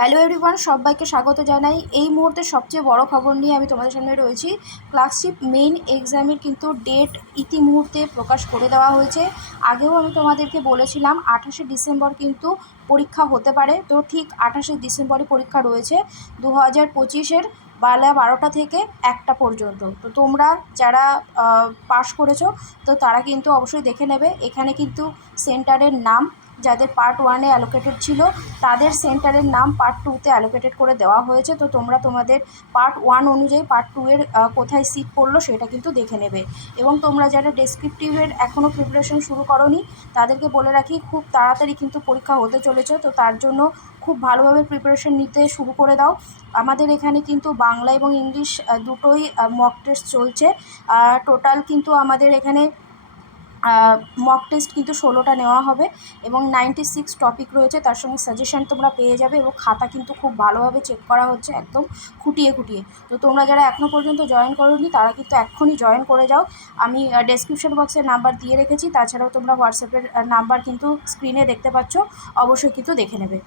Hello everyone সবাইকে স্বাগত জানাই। এই মুহূর্তে সবচেয়ে বড় খবর নিয়ে আমি তোমাদের সামনে রয়েছি। ক্লাসশিপ মেইন এক্সামের কিন্তু ডেট ইতিমুহূর্তে প্রকাশ করে দেওয়া হয়েছে। আগেও আমি তোমাদেরকে বলেছিলাম, আঠাশে ডিসেম্বর কিন্তু পরীক্ষা হতে পারে। তো ঠিক আঠাশে ডিসেম্বরে পরীক্ষা রয়েছে দু হাজার পঁচিশের বেলা বারোটা থেকে একটা পর্যন্ত। তো তোমরা যারা পাশ করেছ, তো তারা কিন্তু অবশ্যই দেখে নেবে। এখানে কিন্তু সেন্টারের নাম যাদের পার্ট ওয়ানে অ্যালোকেটেড ছিল, তাদের সেন্টারের নাম পার্ট টুতে অ্যালোকেটেড করে দেওয়া হয়েছে। তো তোমরা তোমাদের পার্ট ওয়ান অনুযায়ী পার্ট টু এর কোথায় সিট পড়ল সেটা কিন্তু দেখে নেবে। এবং তোমরা যারা ডেসক্রিপটিভের এখনও প্রিপারেশন শুরু করনি, তাদেরকে বলে রাখি, খুব তাড়াতাড়ি কিন্তু পরীক্ষা হতে চলেছে। তো তার জন্য খুব ভালোভাবে প্রিপারেশন নিতে শুরু করে দাও। আমাদের এখানে কিন্তু বাংলা এবং ইংলিশ দুটোই মক টেস্ট চলছে। টোটাল কিন্তু আমাদের এখানে মক টেস্ট কিন্তু ষোলোটা নেওয়া হবে এবং নাইনটি সিক্স টপিক রয়েছে, তার সঙ্গে সাজেশান তোমরা পেয়ে যাবে এবং খাতা কিন্তু খুব ভালোভাবে চেক করা হচ্ছে, একদম খুঁটিয়ে খুঁটিয়ে। তো তোমরা যারা এখনও পর্যন্ত জয়েন করোনি, তারা কিন্তু এক্ষুনি জয়েন করে যাও। আমি ডেসক্রিপশন বক্সে নাম্বার দিয়ে রেখেছি, তাছাড়াও তোমরা হোয়াটসঅ্যাপের নাম্বার কিন্তু স্ক্রিনে দেখতে পাচ্ছ, অবশ্যই কিন্তু দেখে নেবে।